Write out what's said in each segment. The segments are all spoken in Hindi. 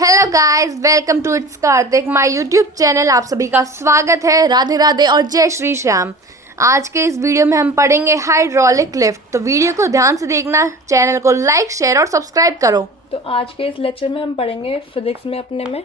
Hello guys, welcome to it's Kartik my YouTube channel. आप सभी का स्वागत है। राधे राधे और जय श्री श्याम। आज के इस वीडियो में हम पढ़ेंगे हाइड्रोलिक लिफ्ट। तो वीडियो को ध्यान से देखना, चैनल को लाइक शेयर और सब्सक्राइब करो। तो आज के इस लेक्चर में हम पढ़ेंगे फिजिक्स में अपने में।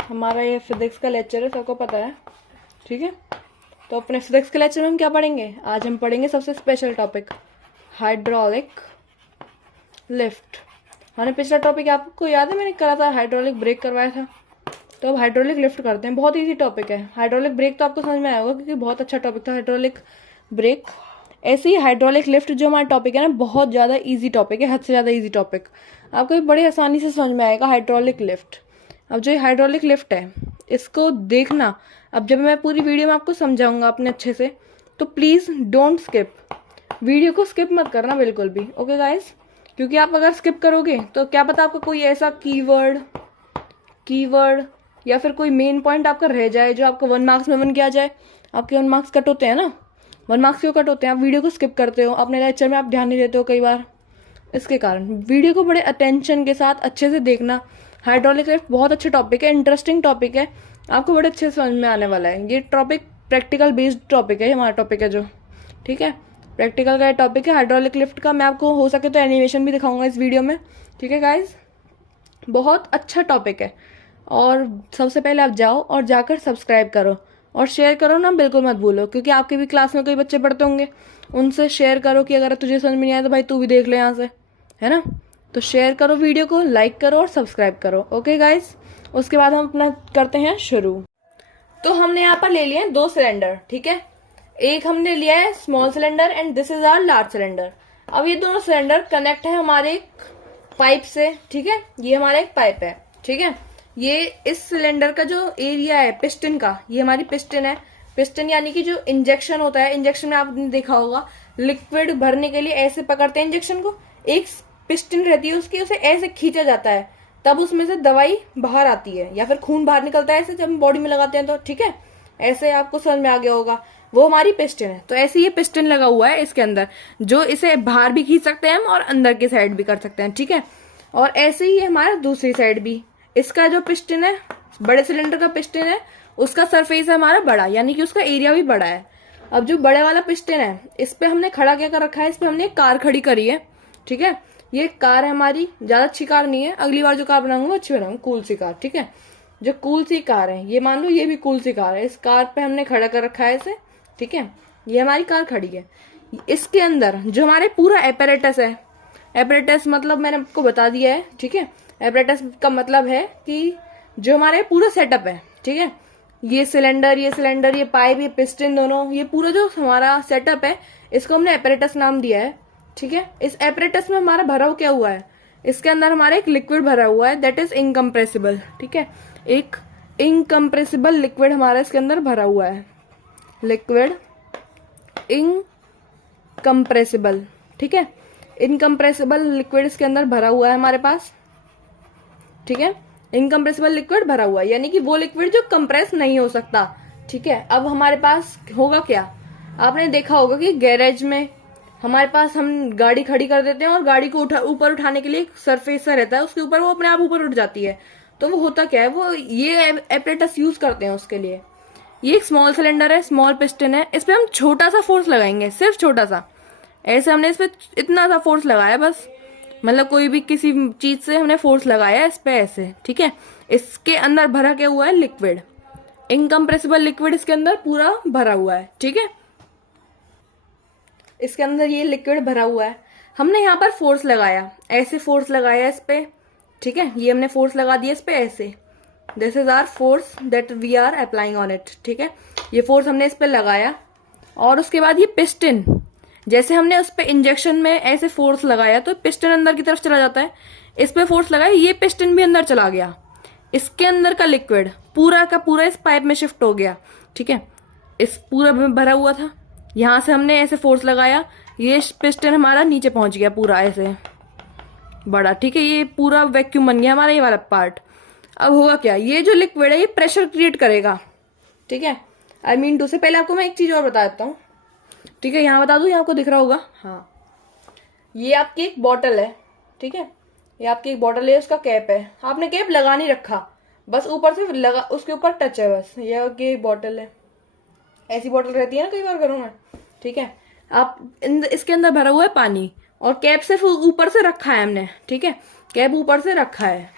हमारा ये फिजिक्स का लेक्चर है, सबको पता है, ठीक है। तो अपने फिजिक्स के लेक्चर में हम क्या पढ़ेंगे? आज हम पढ़ेंगे सबसे स्पेशल टॉपिक हाइड्रोलिक लिफ्ट। हमने पिछला टॉपिक आपको याद है, मैंने करा था हाइड्रोलिक ब्रेक करवाया था। तो अब हाइड्रोलिक लिफ्ट करते हैं। बहुत इजी टॉपिक है। हाइड्रोलिक ब्रेक तो आपको समझ में आया होगा क्योंकि बहुत अच्छा टॉपिक था हाइड्रोलिक ब्रेक। ऐसे ही हाइड्रोलिक लिफ्ट जो हमारा टॉपिक है ना, बहुत ज़्यादा इजी टॉपिक है, हद से ज़्यादा इजी टॉपिक। आपको ये बड़े आसानी से समझ में आएगा हाइड्रोलिक लिफ्ट। अब जो हाइड्रोलिक लिफ्ट है इसको देखना। अब जब मैं पूरी वीडियो में आपको समझाऊंगा अपने अच्छे से, तो प्लीज़ डोंट स्किप। वीडियो को स्किप मत करना बिल्कुल भी, ओके गाइस? क्योंकि आप अगर स्किप करोगे तो क्या पता आपका कोई ऐसा कीवर्ड या फिर कोई मेन पॉइंट आपका रह जाए जो आपको 1 मार्क्स में 1 किया जाए। आपके 1 मार्क्स कट होते हैं ना। 1 मार्क्स क्यों कट होते हैं? आप वीडियो को स्किप करते हो, अपने लेक्चर में आप ध्यान नहीं देते हो कई बार। इसके कारण वीडियो को बड़े अटेंशन के साथ अच्छे से देखना। हाइड्रोलिक लिफ्ट बहुत अच्छा टॉपिक है, इंटरेस्टिंग टॉपिक है, आपको बड़े अच्छे से समझ में आने वाला है। ये टॉपिक प्रैक्टिकल बेस्ड टॉपिक है, हमारा टॉपिक है जो, ठीक है। प्रैक्टिकल का टॉपिक है हाइड्रोलिक लिफ्ट का। मैं आपको हो सके तो एनिमेशन भी दिखाऊंगा इस वीडियो में, ठीक है गाइज। बहुत अच्छा टॉपिक है। और सबसे पहले आप जाओ और जाकर सब्सक्राइब करो और शेयर करो ना, बिल्कुल मत भूलो, क्योंकि आपके भी क्लास में कोई बच्चे पढ़ते होंगे, उनसे शेयर करो कि अगर तुझे समझ में नहीं आया तो भाई तू भी देख ले यहाँ से, है ना। तो शेयर करो, वीडियो को लाइक करो और सब्सक्राइब करो, ओके गाइज। उसके बाद हम अपना करते हैं शुरू। तो हमने यहाँ पर ले लिए हैं 2 सिलेंडर, ठीक है। एक हमने लिया है small cylinder and this is our large cylinder. अब ये दोनों सिलेंडर कनेक्ट है हमारे एक पाइप से, ठीक है। ये हमारा एक पाइप है, ठीक है। ये इस सिलेंडर का जो एरिया है पिस्टन का, ये हमारी पिस्टन है। पिस्टन यानी कि जो इंजेक्शन होता है, इंजेक्शन में आपने देखा होगा, लिक्विड भरने के लिए ऐसे पकड़ते हैं इंजेक्शन को, एक पिस्टन रहती है उसकी, उसे ऐसे खींचा जाता है, तब उसमें से दवाई बाहर आती है या फिर खून बाहर निकलता है ऐसे जब हम बॉडी में लगाते हैं तो, ठीक है। ऐसे आपको समझ में आ गया होगा, वो हमारी पिस्टन है। तो ऐसे ये पिस्टन लगा हुआ है इसके अंदर, जो इसे बाहर भी खींच सकते हैं हम और अंदर की साइड भी कर सकते हैं, ठीक है। और ऐसे ही हमारा दूसरी साइड भी, इसका जो पिस्टन है, बड़े सिलेंडर का पिस्टन है, उसका सरफेस है हमारा बड़ा, यानी कि उसका एरिया भी बड़ा है। अब जो बड़े वाला पिस्टन है, इस पे हमने खड़ा क्या कर रखा है, इस पे हमने एक कार खड़ी करी है, ठीक है। ये कार है हमारी, ज्यादा अच्छी कार नहीं है, अगली बार जो कार बनाऊंगा अच्छी बनाऊंगा, कूल सी कार, ठीक है। जो कूल सी कार है, ये मान लो ये भी कूल सी कार है, इस कार पे हमने खड़ा कर रखा है इसे, ठीक है। ये हमारी कार खड़ी है। इसके अंदर जो हमारे पूरा एपरेटस है, एपरेटस मतलब मैंने आपको बता दिया है, ठीक है। एपरेटस का मतलब है कि जो हमारे पूरा सेटअप है, ठीक है। ये सिलेंडर, ये पाइप, ये पिस्टन, दोनों, ये पूरा जो हमारा सेटअप है, इसको हमने एपरेटस नाम दिया है, ठीक है। इस एपरेटस में हमारा भरा क्या हुआ है, इसके अंदर हमारा एक लिक्विड भरा हुआ है, दैट इज इनकम्प्रेसिबल, ठीक है। एक इनकम्प्रेसिबल लिक्विड हमारा इसके अंदर भरा हुआ है, लिक्विड इनकम्प्रेसिबल, ठीक है। इनकम्प्रेसिबल लिक्विड इसके अंदर भरा हुआ है हमारे पास, ठीक है। इनकम्प्रेसिबल लिक्विड भरा हुआ है, यानी कि वो लिक्विड जो कंप्रेस नहीं हो सकता, ठीक है। अब हमारे पास होगा क्या, आपने देखा होगा कि गैरेज में हमारे पास हम गाड़ी खड़ी कर देते हैं और गाड़ी को ऊपर उठाने के लिए एक सरफेस सा रहता है, उसके ऊपर वो अपने आप ऊपर उठ जाती है। तो वो होता क्या है, वो ये एपरेटस यूज करते हैं उसके लिए। ये एक स्मॉल सिलेंडर है, स्मॉल पिस्टन है, इस पे हम छोटा सा फोर्स लगाएंगे, सिर्फ छोटा सा। ऐसे हमने इस पे इतना सा फोर्स लगाया बस, मतलब कोई भी किसी चीज से हमने फोर्स लगाया इस पे ऐसे, ठीक है। इसके अंदर भरा क्या हुआ है, लिक्विड, इनकम्प्रेसिबल लिक्विड इसके अंदर पूरा भरा हुआ है, ठीक है। इसके अंदर ये लिक्विड भरा हुआ है, हमने यहाँ पर फोर्स लगाया, ऐसे फोर्स लगाया इस पे, ठीक है। ये हमने फोर्स लगा दिया इस पे ऐसे, this is our force that we are applying on it, ठीक है। ये फोर्स हमने इस पे लगाया और उसके बाद ये पिस्टन, जैसे हमने उस पे इंजेक्शन में ऐसे फोर्स लगाया तो पिस्टन अंदर की तरफ चला जाता है, इस पे फोर्स लगाया, ये पिस्टन भी अंदर चला गया, इसके अंदर का लिक्विड पूरा का पूरा इस पाइप में शिफ्ट हो गया, ठीक है। इस पूरा में भरा हुआ था, यहां से हमने ऐसे फोर्स लगाया, ये पिस्टन हमारा नीचे पहुंच गया पूरा ऐसे बड़ा, ठीक है। ये पूरा वैक्यूम बन गया हमारा ये वाला पार्ट। अब होगा क्या, ये जो लिक्विड है ये प्रेशर क्रिएट करेगा, ठीक है। आई मीन टू से पहले आपको मैं एक चीज और बता देता हूँ, ठीक है। यहाँ बता दूं, यहाँ आपको दिख रहा होगा, हाँ, ये आपकी एक बॉटल है, ठीक है। ये आपकी एक बॉटल है, उसका कैप है, आपने कैप लगा नहीं रखा, बस ऊपर से लगा, उसके ऊपर टच है बस। ये आपकी एक बॉटल है, ऐसी बॉटल रहती है ना कई बार घरों में, ठीक है। आप इसके अंदर भरा हुआ है पानी और कैप से ऊपर से रखा है हमने, ठीक है, कैप ऊपर से रखा है,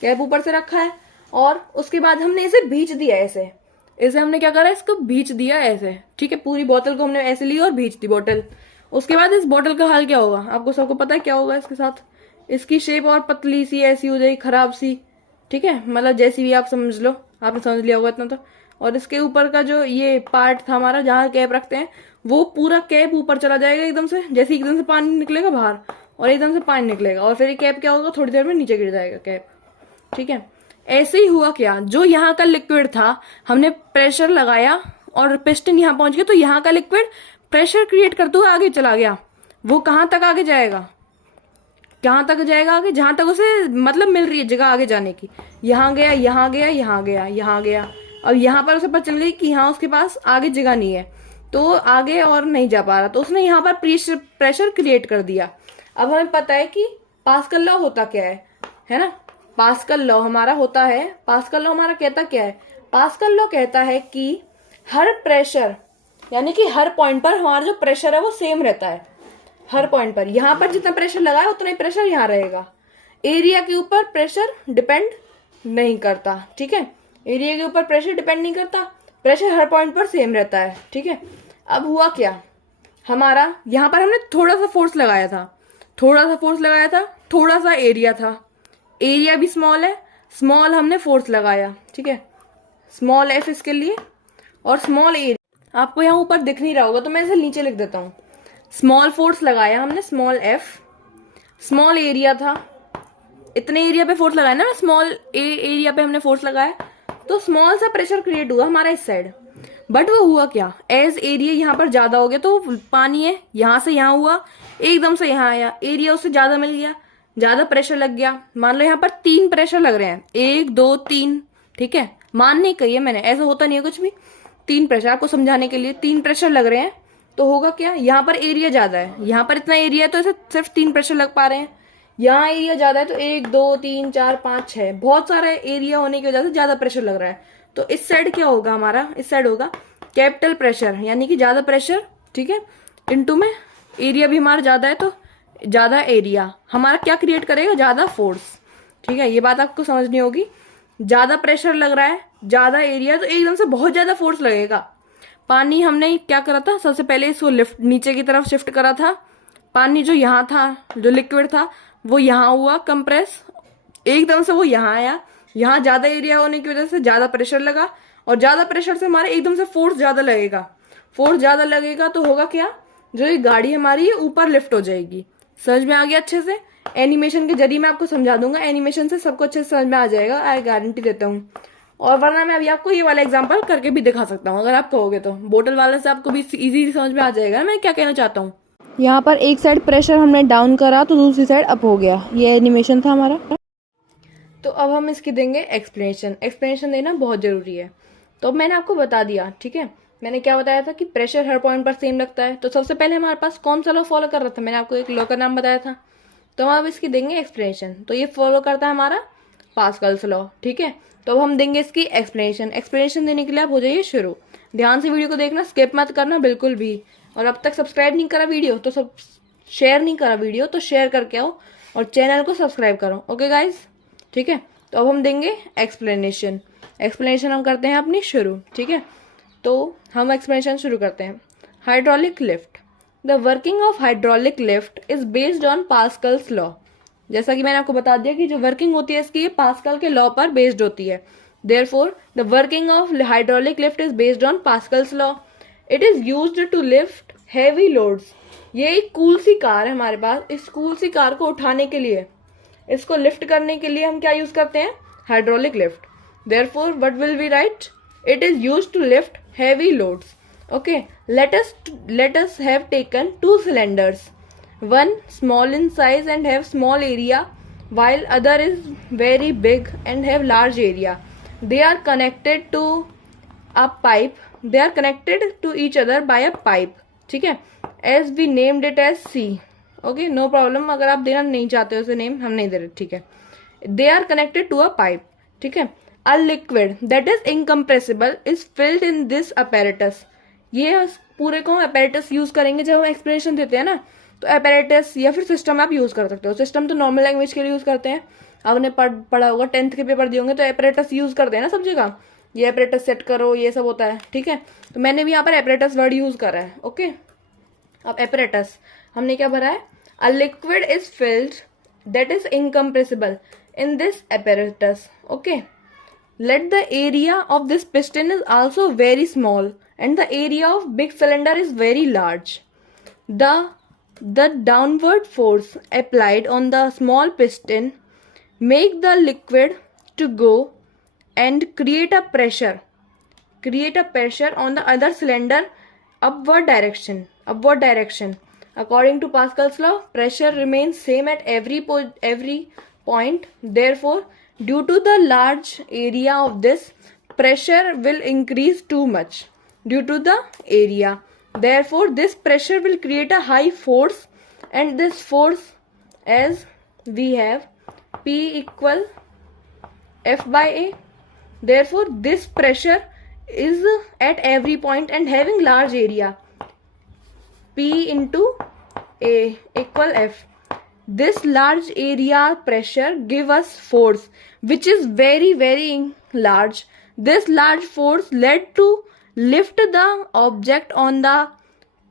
कैप ऊपर से रखा है। और उसके बाद हमने इसे भींच दिया ऐसे, इसे हमने क्या करा, इसको भींच दिया ऐसे, ठीक है, पूरी बोतल को हमने ऐसे ली और भींच दी बोतल। उसके बाद इस बोतल का हाल क्या होगा, आपको सबको पता है क्या होगा इसके साथ। इसकी शेप और पतली सी ऐसी हो जाएगी, खराब सी, ठीक है, मतलब जैसी भी आप समझ लो, आपने समझ लिया होगा इतना तो। और इसके ऊपर का जो ये पार्ट था हमारा, जहाँ कैप रखते हैं, वो पूरा कैप ऊपर चला जाएगा एकदम से, जैसे एकदम से पानी निकलेगा बाहर और एकदम से पानी निकलेगा, और फिर ये कैप क्या होगा, थोड़ी देर में नीचे गिर जाएगा कैप, ठीक है। ऐसे ही हुआ क्या, जो यहाँ का लिक्विड था, हमने प्रेशर लगाया और पिस्टन यहाँ पहुंच गया, तो यहाँ का लिक्विड प्रेशर क्रिएट करते हुए आगे चला गया। वो कहाँ तक आगे जाएगा, कहाँ तक जाएगा आगे, जहां तक उसे मतलब मिल रही है जगह आगे जाने की। यहाँ गया, यहाँ गया, यहाँ गया, यहाँ गया, अब यहाँ पर उसे पता चल गई कि यहाँ उसके पास आगे जगह नहीं है, तो आगे और नहीं जा पा रहा, तो उसने यहाँ पर प्रेशर क्रिएट कर दिया। अब हमें पता है कि पास्कल लॉ होता क्या है ना। पास्कल लॉ हमारा होता है, पास्कल लॉ हमारा कहता क्या है, पास्कल लॉ कहता है कि हर प्रेशर, यानी कि हर पॉइंट पर हमारा जो प्रेशर है वो सेम रहता है। हर पॉइंट पर यहाँ पर जितना प्रेशर लगा है उतना ही प्रेशर यहाँ रहेगा। एरिया के ऊपर प्रेशर डिपेंड नहीं करता, ठीक है, एरिया के ऊपर प्रेशर डिपेंड नहीं करता, प्रेशर हर पॉइंट पर सेम रहता है, ठीक है। अब हुआ क्या, हमारा यहाँ पर हमने थोड़ा सा फोर्स लगाया था, थोड़ा सा फोर्स लगाया था, थोड़ा सा एरिया था, एरिया भी स्मॉल है, स्मॉल हमने फोर्स लगाया, ठीक है, स्मॉल एफ इसके लिए, और स्मॉल एरिया आपको यहाँ ऊपर दिख नहीं रहा होगा तो मैं इसे नीचे लिख देता हूँ। स्मॉल फोर्स लगाया हमने, स्मॉल एफ, स्मॉल एरिया था, इतने एरिया पे फोर्स लगाया ना, स्मॉल एरिया पे हमने फोर्स लगाया, तो स्मॉल सा प्रेशर क्रिएट हुआ हमारा इस साइड। बट वो हुआ क्या, एज एरिया यहाँ पर ज्यादा हो गया, तो पानी है यहां से यहाँ हुआ, एकदम से यहाँ आया, एरिया उससे ज्यादा मिल गया, ज्यादा प्रेशर लग गया। मान लो यहाँ पर 3 प्रेशर लग रहे हैं, 1 2 3, ठीक है, मान नहीं कही है मैंने, ऐसा होता नहीं है कुछ भी, 3 प्रेशर आपको समझाने के लिए, 3 प्रेशर लग रहे हैं, तो होगा क्या, यहाँ पर एरिया ज्यादा है, यहाँ पर इतना एरिया है तो इसे सिर्फ 3 प्रेशर लग पा रहे हैं, यहाँ एरिया ज्यादा है तो 1 2 3 4 5 6, बहुत सारा एरिया होने की वजह से ज्यादा प्रेशर लग रहा है। तो इस साइड क्या होगा हमारा, इस साइड होगा कैपिटल प्रेशर, यानी कि ज्यादा प्रेशर, ठीक है, इनटू में एरिया भी हमारा ज्यादा है, तो ज्यादा एरिया हमारा क्या क्रिएट करेगा, ज्यादा फोर्स, ठीक है, ये बात आपको समझनी होगी। ज्यादा प्रेशर लग रहा है, ज्यादा एरिया, तो एकदम से बहुत ज्यादा फोर्स लगेगा। पानी हमने क्या करा था, सबसे पहले इसको लिफ्ट नीचे की तरफ शिफ्ट करा था, पानी जो यहाँ था, जो लिक्विड था, वो यहाँ हुआ कंप्रेस, एकदम से वो यहाँ आया, यहाँ ज्यादा एरिया होने की वजह से ज्यादा प्रेशर लगा, और ज्यादा प्रेशर से हमारे एकदम से फोर्स ज्यादा लगेगा, फोर्स ज्यादा लगेगा तो होगा क्या, जो ये गाड़ी हमारी है ऊपर लिफ्ट हो जाएगी। समझ में आ गया अच्छे से, एनिमेशन के जरिए मैं आपको समझा दूंगा, एनिमेशन से सबको अच्छे से समझ में आ जाएगा, आई गारंटी देता हूँ। और वरना मैं अभी आपको ये वाला एग्जांपल करके भी दिखा सकता हूँ, अगर आप कहोगे तो। बोतल वाले से आपको भी इजी समझ में आ जाएगा मैं क्या कहना चाहता हूँ। यहाँ पर एक साइड प्रेशर हमने डाउन करा तो दूसरी साइड अप हो गया, ये एनिमेशन था हमारा। तो अब हम इसकी देंगे एक्सप्लेनेशन, एक्सप्लेनेशन देना बहुत जरूरी है। तो अब मैंने आपको बता दिया, ठीक है, मैंने क्या बताया था कि प्रेशर हर पॉइंट पर सेम लगता है। तो सबसे पहले हमारे पास कौन सा लॉ फॉलो कर रहा था, मैंने आपको एक लॉ का नाम बताया था। तो हम अब इसकी देंगे एक्सप्लेनेशन, तो ये फॉलो करता है हमारा पास्कल्स लॉ, ठीक है। तो अब हम देंगे इसकी एक्सप्लेनेशन, एक्सप्लेनेशन देने के लिए आप हो जाइए शुरू। ध्यान से वीडियो को देखना, स्किप मत करना बिल्कुल भी। और अब तक सब्सक्राइब नहीं करा वीडियो तो सब शेयर नहीं करा वीडियो तो शेयर करके आओ, और चैनल को सब्सक्राइब करो, ओके गाइज, ठीक है। तो अब हम देंगे एक्सप्लेनेशन, एक्सप्लेनेशन हम करते हैं अपनी शुरू, ठीक है। तो हम एक्सप्लेनेशन शुरू करते हैं। Hydraulic lift, the working of hydraulic lift is based on Pascal's law. जैसा कि मैंने आपको बता दिया कि जो वर्किंग होती है इसकी, ये पास्कल के लॉ पर बेस्ड होती है। Therefore the working of hydraulic lift is based on Pascal's law. It is used to lift heavy loads. ये एक कूल सी कार है हमारे पास, इस कूल सी कार को उठाने के लिए, इसको लिफ्ट करने के लिए हम क्या यूज करते हैं, hydraulic lift. Therefore what will we write, it is used to lift heavy loads. Okay, let us have taken 2 cylinders, one small in size and have small area, while other is very big and have large area. They are connected to a pipe. They are connected to each other by a pipe. ठीक है, as we named it as C. Okay, no problem, अगर आप देना नहीं चाहते हो उसे नेम, हम नहीं दे रहे, ठीक है। They are connected to a pipe, ठीक है। A liquid that is incompressible is filled in this apparatus. ये पूरे को हम अपैरेटस यूज करेंगे जब हम एक्सप्लेनेशन देते हैं ना, तो अपैरेटस या फिर सिस्टम आप यूज कर सकते हो। सिस्टम तो नॉर्मल लैंग्वेज के लिए यूज करते हैं, आपने पढ़ा होगा, 10th के पेपर दिए होंगे, तो अपैरेटस यूज करते हैं ना सब जगह, ये अपैरेटस सेट करो, ये सब होता है, ठीक है। तो मैंने भी यहाँ पर अपैरेटस वर्ड यूज करा है, ओके। अब apparatus हमने क्या भरा है, a liquid is filled that is incompressible in this apparatus, okay। Let the area of this piston is also very small and the area of big cylinder is very large. The downward force applied on the small piston make the liquid to go and create a pressure on the other cylinder upward direction. According to Pascal's law, pressure remains same at every point. Therefore, due to the large area of this, pressure will increase too much due to the area. Therefore, this pressure will create a high force, and this force, as we have P equal F by A. Therefore, this pressure is at every point and having large area. P into A equal F. This large area pressure give us force which is very very large. This large force led to lift the object on the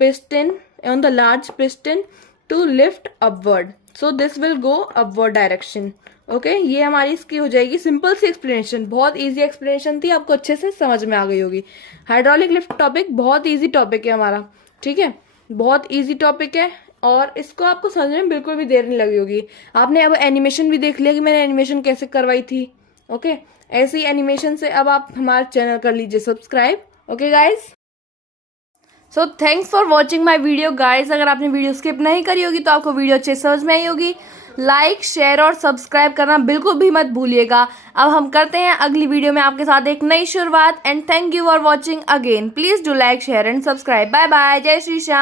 piston, on the large piston, to lift upward. So this will go upward direction. Okay ये हमारी इसकी हो जाएगी सिंपल सी एक्सप्लेनेशन। बहुत इजी एक्सप्लेनेशन थी, आपको अच्छे से समझ में आ गई होगी। हाइड्रोलिक लिफ्ट टॉपिक बहुत इजी टॉपिक है हमारा, ठीक है, बहुत इजी टॉपिक है और इसको आपको समझने में बिल्कुल भी देर नहीं लगी होगी। आपने अब एनिमेशन भी देख लिया कि मैंने एनिमेशन कैसे करवाई थी, ओके। ऐसे ही एनिमेशन से अब आप हमारा चैनल कर लीजिए subscribe, okay guys. So thanks for watching my video guys. अगर आपने वीडियो स्किप नहीं करी होगी तो आपको वीडियो अच्छे समझ में आई होगी। लाइक शेयर और सब्सक्राइब करना बिल्कुल भी मत भूलिएगा। अब हम करते हैं अगली वीडियो में आपके साथ एक नई शुरुआत। And thank you for watching again. Please do like share and subscribe. Bye bye, जय श्री श्याम।